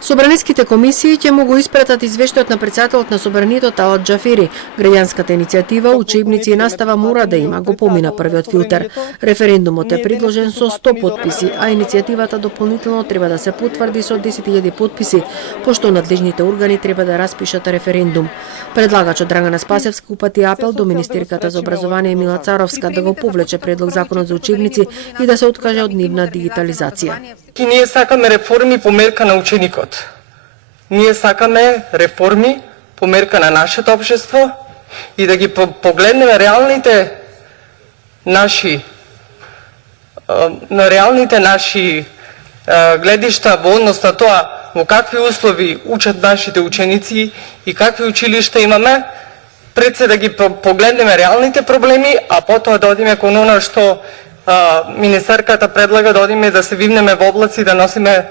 Собраниските комисии ќе могу испратат извештајот на претседателот на собранието Талат Џафери. Граѓанската иницијатива учебници и настава мора да има го помина првиот филтер. Референдумот е предложен со 100 потписи, а иницијативата дополнително треба да се потврди со 10.000 потписи, пошто надлежните органи треба да распишат референдум. Предлагачот Драгана Спасевска упати апел до министерката за образование Мила Царовска да го повлече предлог законот за учебници и да се откаже од нивна дигитализација. Ние сакаме реформи по мерка на ученикот. Ние сакаме реформи по мерка на нашето општество и да ги погледнеме реалните наши гледишта во однос на тоа во какви услови учат нашите ученици и какви училишта имаме, пред се да ги погледнеме реалните проблеми, а потоа да одиме кон она што министерката предлага, да одиме да се вивнеме во облаци да носиме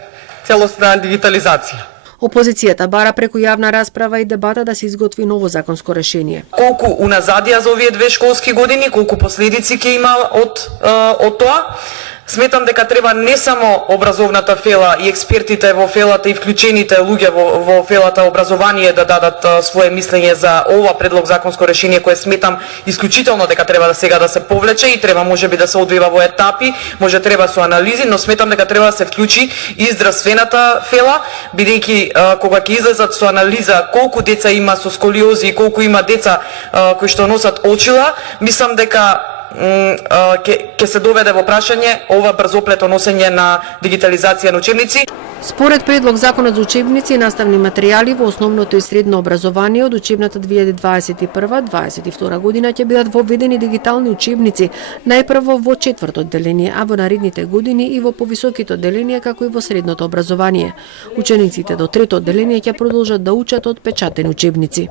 целосна дигитализација. Опозицијата бара преку јавна расправа и дебата да се изготви ново законско решение. Колку уназадија за овие 2 школски години, колку последици ќе има од тоа. Сметам дека треба не само образовната фела и експертите во фелата и вклучените луѓе во фелата образование да дадат свое мислење за ова предлог законско решение кое сметам исклучително дека треба да сега да се повлече и треба можеби да се одвива во етапи, може треба со анализи, но сметам дека треба да се вклучи и здравствената фела, бидејќи кога ќе излезат со анализа колку деца има со сколиози и колку има деца кои што носат очила, мислам дека ќе се доведе во прашање ова брзоплето носење на дигитализација на учебници. Според предлог законот за учебници и наставни материјали во основното и средно образование од учебната 2021-2022 година ќе бидат воведени дигитални учебници, најпрво во 4-то одделение, а во наредните години и во повисоките одделенија како и во средното образование. Учениците до 3-то одделение ќе продолжат да учат од печатени учебници.